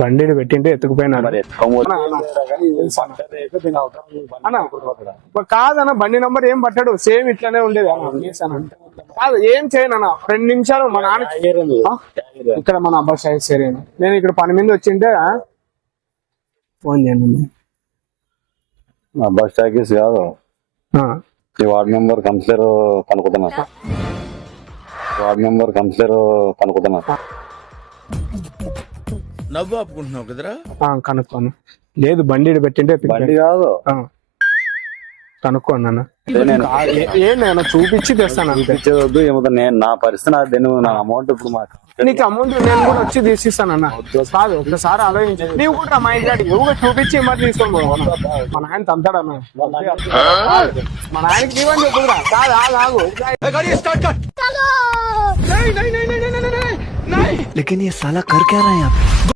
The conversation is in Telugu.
బండి పెట్టింటే ఎత్తుకుపోయినాడు మరి ఎత్తుకోమోదు. అన్న కాదన్న బండి నంబర్ ఏం పట్టాడు సేమ్ ఇట్లానే ఉండేది అన్న కాదు ఏం చేయను అన్న 2 నిమిషాలు మా నాన్న ఇక్కడ మన అబ్బాయి సైడ్ సరేను నేను ఇక్కడ పని మీద వచ్చింటే ఫోన్ చేయండి బస్ టాకీస్ కాదు, ఈ వార్డ్ మెంబర్ కౌన్సిలర్ కనుక్కుంటున్నా. వార్డ్ మెంబర్ కౌన్సిలర్ కనుక్కుంటున్నా. నవ్వు ఆపుకుంటున్నావు కదరా? కనుక్కోను లేదు బండి పెట్టింటే బండి కాదు, కనుక్కోండి అన్న నేను చూపించి తెస్తాను అంతే. ఇచ్చేవద్దు ఏమవుతుంది. నేను నా పరిస్థితి నా అమౌంట్ ఇప్పుడు మాకు నీకు అమౌంట్ నేను కూడా వచ్చి తీసిస్తాను అన్న. కాదు ఒకసారి ఆలోచించి నీవు కూడా మా ఇంటి ఎవరు చూపించి మరి తీసుకోండి మా నాయన తంతాడన్న. మా నాయనకి నీవని చెప్పురా. కాదు ఆగు लेकिन ये साला कर क्या रहा है यहाँ पे?